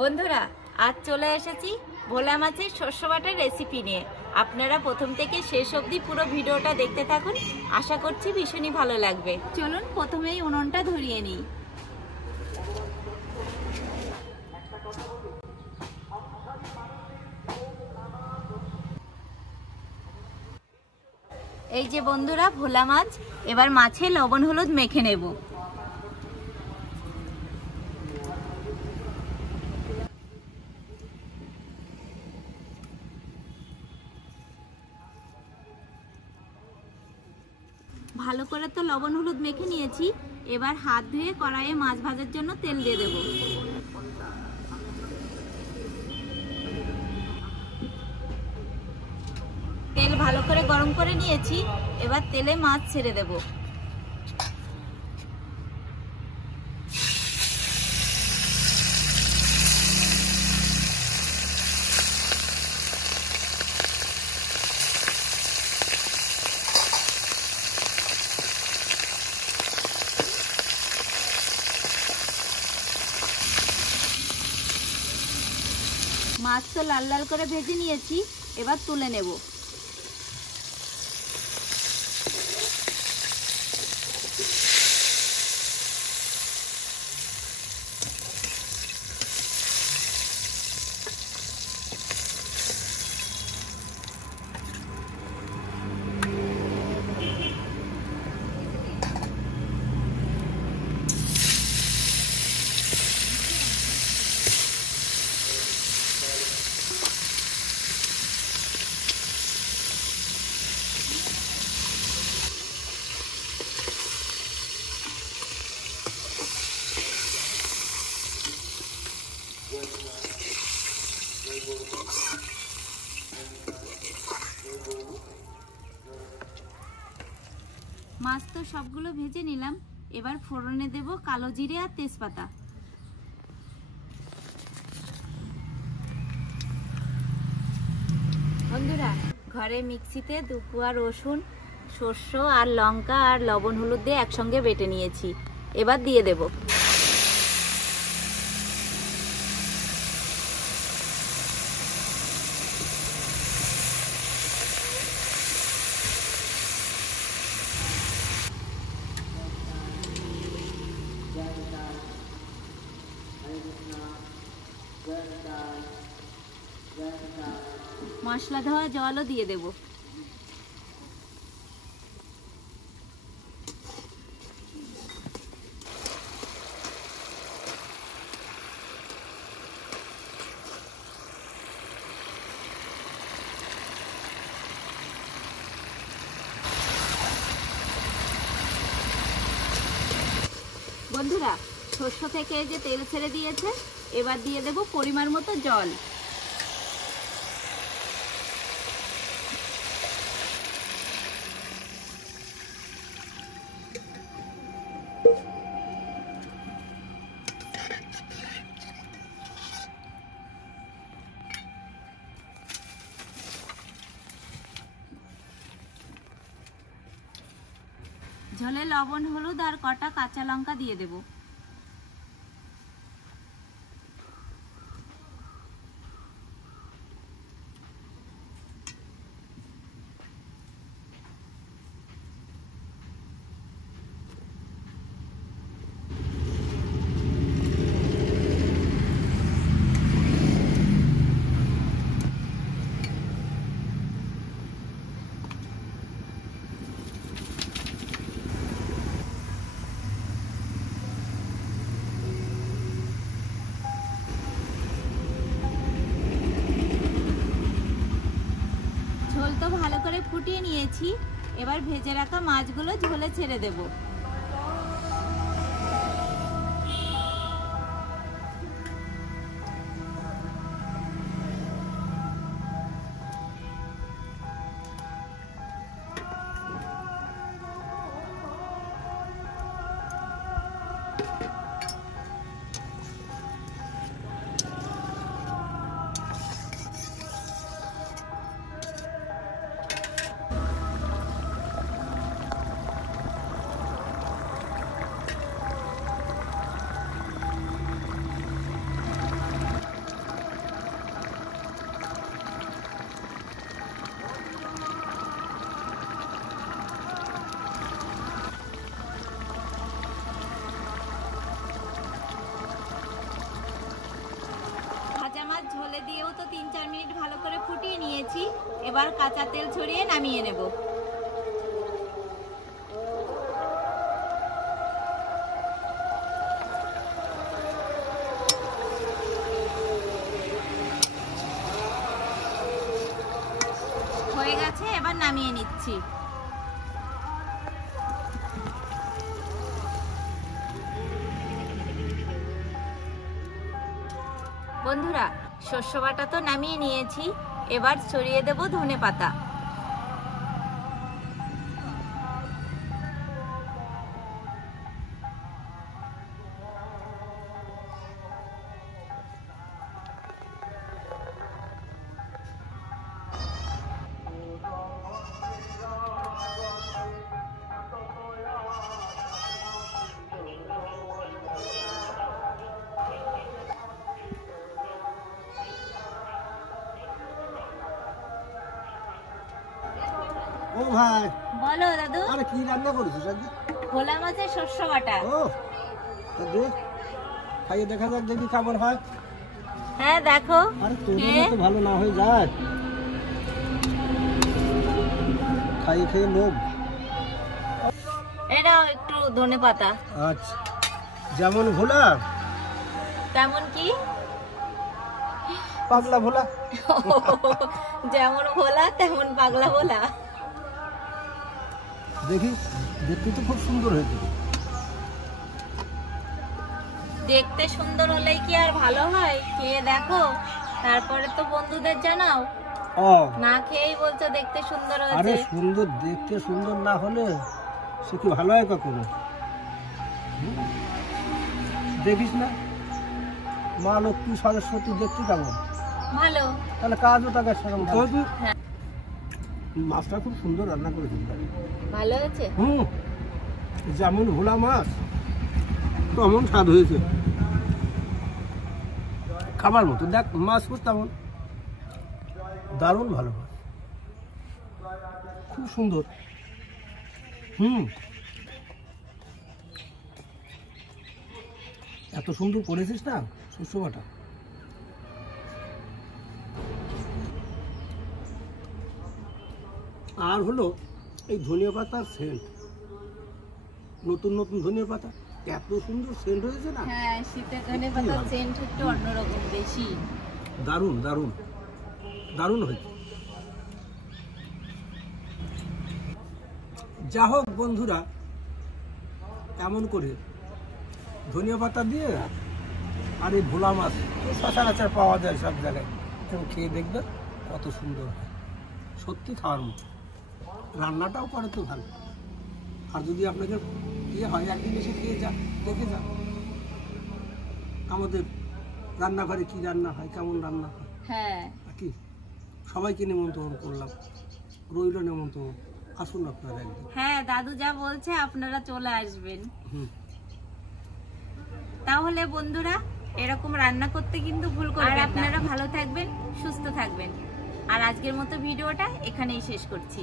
বন্ধুরা, আজ চলে এসেছি ভোলা মাছের শস্য বাটার রেসিপি নিয়ে। আপনারা প্রথম থেকে শেষ অবধি পুরো ভিডিওটা দেখতে থাকুন, আশা করছি ভীষণই ভালো লাগবে। চলুন প্রথমেই উনুনটা ধরিয়ে নিই। এই যে বন্ধুরা ভোলা মাছ, এবার মাছে লবণ হলুদ মেখে নেব। ভালো করে তো লবণ হলুদ মেখে নিয়েছি, এবার হাত ধুয়ে কড়াইয়ে মাছ ভাজার জন্য তেল দিয়ে দেব। তেল ভালো করে গরম করে নিয়েছি, এবার তেলে মাছ ছেড়ে দেব। মাছ তো লাল লাল করে ভেজে নিয়েছি, এবার তুলে নেব। মাছ তো সবগুলো ভেজে নিলাম, এবার ফোড়নে দেব কালো জিরে আর তেজপাতা। বন্ধুরা, ঘরে মিক্সিতে 2 কোয়া রসুন, সর্ষ আর লঙ্কা আর লবণ হলুদ দিয়ে একসঙ্গে বেটে নিয়েছি, এবার দিয়ে দেব। মশলা ধোয়া জলও দিয়ে দেব। বন্ধুরা, শস্য থেকে যে তেল ছেড়ে দিয়েছে, এবার দিয়ে দেব পরিমাণ মতো জল। ঝোলে লবণ হলুদ আর কটা কাঁচা লঙ্কা দিয়ে দেব। তো ভালো করে ফুটিয়ে নিয়েছি, এবার ভেজে রাখা মাছগুলো ঝোলে ছেড়ে দেব। দিয়েও তো 3-4 মিনিট ভালো করে ফুটিয়ে নিয়েছি। এবার কাঁচা তেল ছড়িয়ে নামিয়ে নেব। হয়ে গেছে, এবার নামিয়ে নিচ্ছি। বন্ধুরা, শস্য বাটা তো নামিয়ে নিয়েছি, এবার ছড়িয়ে দেব ধনেপাতা। ও ভাই, বলো দাদু। আরে কি রান্না করেছিস আজকে? ভোলা মাছের শস্য বাটা। ও, তা দেখ, খাইয়ে দেখা যাক দেখি কেমন হয়। হ্যাঁ দেখো। আরে তোর তো ভালো না হয়ে যায়, খাইয়ে খেয়ে লোভ। এটাও একটু ধনেপাতা। আচ্ছা, যেমন ভোলা তেমন কি? পাগলা ভোলা। যেমন ভোলা তেমন পাগলা ভোলা। দেখি, দেখতে তো খুব সুন্দর হয়েছে। দেখতে সুন্দর হলেই কি আর ভালো হয়? খেয়ে দেখো, তারপরে তো বন্ধুদের জানাও। ও, না খেয়েই বলছো দেখতে সুন্দর আরে হয়েছে। সুন্দর, দেখতে সুন্দর না হলে সে কি ভালো হয় কখনো? দেখিস না, মা লক্ষ্মী সরস্বতী দেখতে কেমন, ভালো। তাহলে কাজও টাকা সেরকম। হ্যাঁ। মাছটা খুব সুন্দর রান্না করেছিল। ভালো হয়েছে। যেমন ভোলা মাছ তেমন স্বাদ হয়েছে, খাবার মতো। দেখ মাছ তেমন দারুণ ভালো মাছ, খুব সুন্দর। এত সুন্দর করেছিস না শস্য বাটা। আর হলো এই ধনিয়া পাতার সেন্ট, নতুন নতুন ধনিয়া পাতা, এত সুন্দর সেন্ট হয়েছে না। হ্যাঁ, শীতের ধনেপাতার সেন্ট একটু অন্যরকম, বেশি দারুণ দারুণ দারুণ হয়েছে। যা হোক বন্ধুরা, এমন করে ধনিয়া পাতা দিয়ে আর এই ভোলা মাছ সচরাচর পাওয়া যায় সব জায়গায়, তুমি খেয়ে দেখবে কত সুন্দর হয়, সত্যি খাওয়ার মতো। রান্নাটাও করে তো ভালো। আর যদি আপনাকে ইয়ে হয়, একদিন এসে খেয়ে যান, দেখে যান আমাদের রান্নাঘরে কি রান্না হয়, কেমন রান্না হয়। হ্যাঁ, কি সবাইকে নিমন্ত্রণ করলাম, রইল নিমন্ত্রণ, আসুন আপনারা একদিন। হ্যাঁ, দাদু যা বলছে আপনারা চলে আসবেন। হুম। তাহলে বন্ধুরা, এরকম রান্না করতে কিন্তু ভুল করবেন না। আর আপনারা ভালো থাকবেন, সুস্থ থাকবেন। আর আজকের মতো ভিডিওটা এখানেই শেষ করছি।